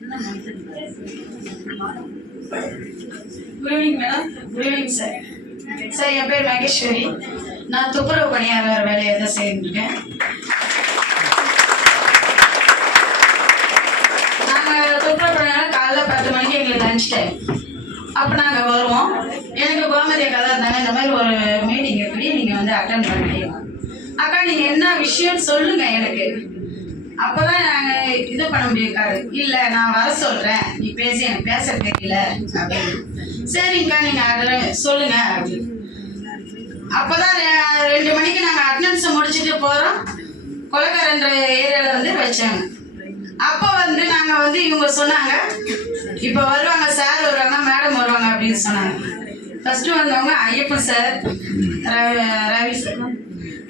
Good evening madam. Good evening sir. Sir, என் பேர் மகேஸ்வரி. நான் துப்புரவு பணியாளர் வேலையை தான் செய்துருக்கேன். நாங்கள் துப்புரவு பணியாளர் காலைல 10 மணிக்கு எங்களுக்கு லஞ்ச் டைம். அப்போ நாங்கள் வருவோம். எனக்கு கோமதி அக்கா தான் இருந்தாங்க, இந்த மாதிரி ஒரு மீட்டிங் எப்படி நீங்கள் வந்து அட்டன் பண்ண முடியும் அக்கா, நீங்கள் என்ன விஷயம்னு சொல்லுங்கள் எனக்கு, அப்போதான் நாங்கள் இது பண்ண முடியாது. இல்லை, நான் வர சொல்கிறேன், நீ பேசி எனக்கு பேச தெரியல அப்படின்னு. சரிங்கக்கா, நீங்கள் அதில் சொல்லுங்க அப்படின்னு. அப்போதான் 2 மணிக்கு நாங்கள் அட்டனன்ஸை முடிச்சுட்டு போகிறோம். கொலக்காரன்ற ஏரியாவில் வந்து வச்சாங்க. அப்போ வந்து நாங்கள் வந்து இவங்க சொன்னாங்க, இப்போ வருவாங்க சார், வருவாங்க மேடம் வருவாங்க அப்படின்னு சொன்னாங்க. ஃபஸ்ட்டு வந்தவங்க ஐயப்பன் சார்,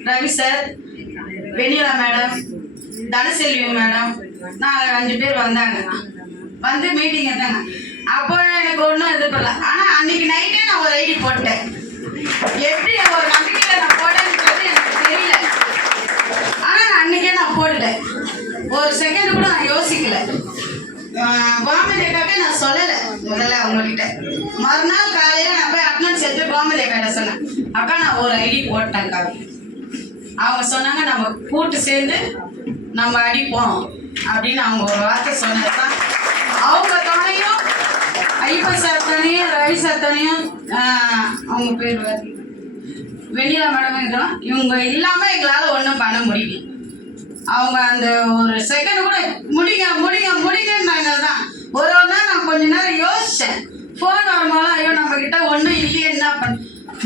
ரவி சார், வெண்ணிலா மேடம், தனசெல்வி மேடம், 4-5 பேர் வந்தாங்க. வந்து மீட்டிங் எடுத்தாங்க. அப்போ எனக்கு ஒன்றும் இது பண்ணல. ஆனால் அன்னைக்கு நைட்டே நான் ஒரு ஐடி போட்டேன். எப்படி ஒரு நம்பிக்கையில் நான் போட்டேன்றது எனக்கு தெரியல. ஆனால் நான் அன்னைக்கே நான் போட்டுட்டேன். ஒரு செகண்ட் கூட நான் யோசிக்கல. கோமதி அக்காக்க நான் சொல்லலை முதல்ல அவங்கக்கிட்ட. மறுநாள் காலையில் நான் போய் அட்டனன்ஸ் எடுத்து கோமதி அக்காட்ட சொன்னேன், அக்கா நான் ஒரு ஐடி போட்டேன்க்கா. அவங்க சொன்னாங்க, நம்ம கூட்டு சேர்ந்து நம்ம அடிப்போம் அப்படின்னு அவங்க ஒரு வார்த்தை சொன்னது தான். அவங்க துணையும், ஐயப்பன் சார் துணையும், ரவி சார் துணையும், அவங்க பேர் வெண்ணிலா மேடமும் இதெல்லாம், இவங்க இல்லாமல் எங்களால் ஒன்றும் பண்ண முடியல. அவங்க அந்த ஒரு செகண்ட் கூட முடிங்க முடிங்க முடிங்கன்னாங்க தான். ஒரு நாள் நான் கொஞ்ச நேரம் யோசித்தேன். ஃபோன் வரும்போது ஐயோ நம்ம கிட்ட ஒன்றும் இல்லையே, என்ன பண்ண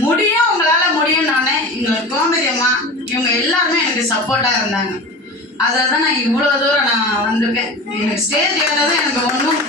முடியும், உங்களால் முடியும். நானே எங்களுக்கு கோமதி அம்மா இவங்க எல்லாருமே எனக்கு சப்போர்ட்டாக இருந்தாங்க. அதில் தான் நான் இவ்வளோ தூரம் நான் வந்திருக்கேன். எனக்கு ஸ்டேஜ் ஏறதான் எனக்கு ஒன்றும்